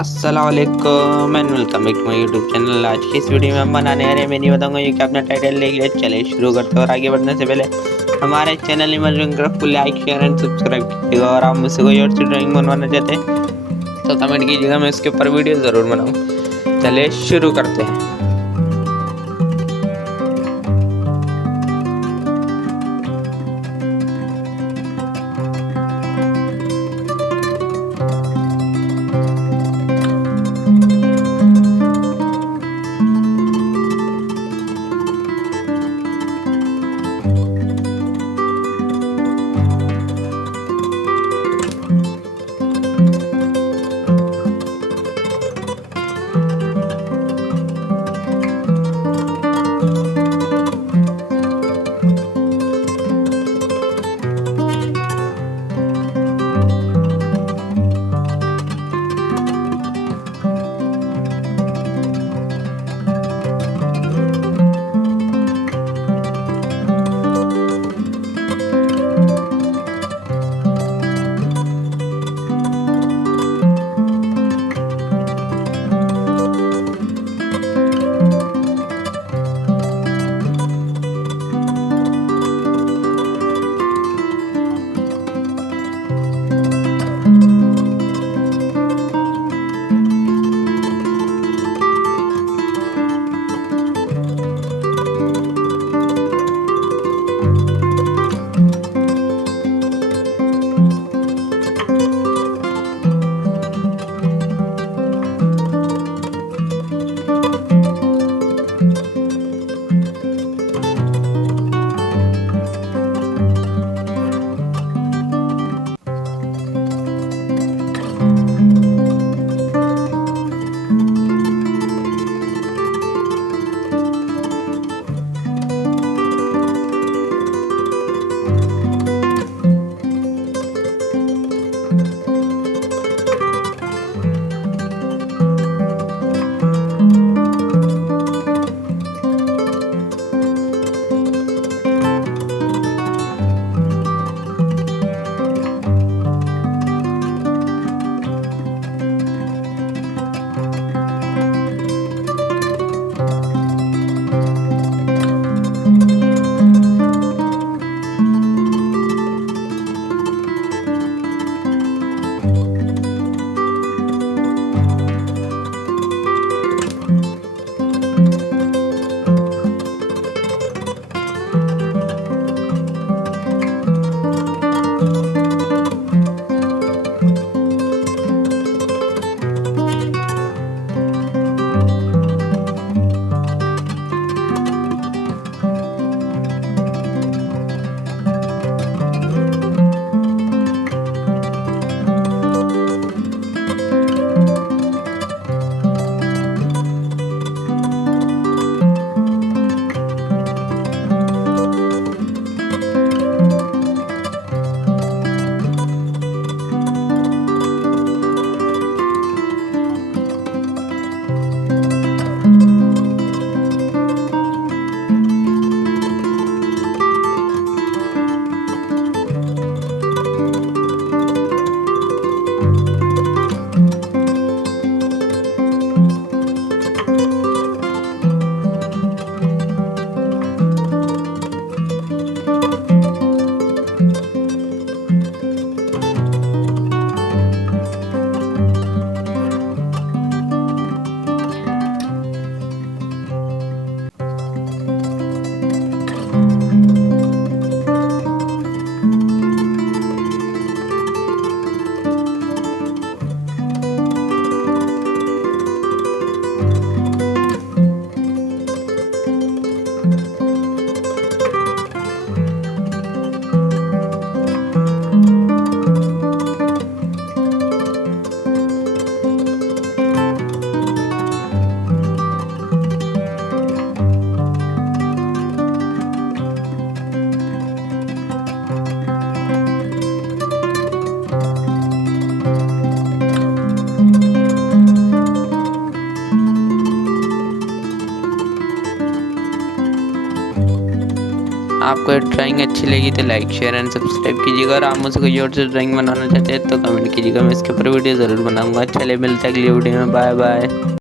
अस्सलामुअलैकुम and welcome back to my YouTube channel. आज की इस वीडियो में हम बनाने आ रहे हैं, मैं नहीं बताऊंगा ये कि अपना टाइटल देख लिया। चले शुरू करते हैं और आगे बढ़ने से पहले हमारे चैनल इमर्ज को लाइक शेयर एंड सब्सक्राइब कीजिएगा। और आप मुझसे कोई और सी ड्राइंग बनवाना चाहते हैं तो कमेंट कीजिएगा, मैं इसके ऊपर वीडियो ज़रूर बनाऊँ। चले शुरू करते हैं। आपको ये ड्राइंग अच्छी लगी तो लाइक शेयर एंड सब्सक्राइब कीजिएगा, और आप मुझे कोई और से ड्राइंग बनाना चाहते हैं तो कमेंट कीजिएगा, मैं इसके ऊपर वीडियो ज़रूर बनाऊंगा। चलिए मिलते हैं अगली वीडियो में, बाय बाय।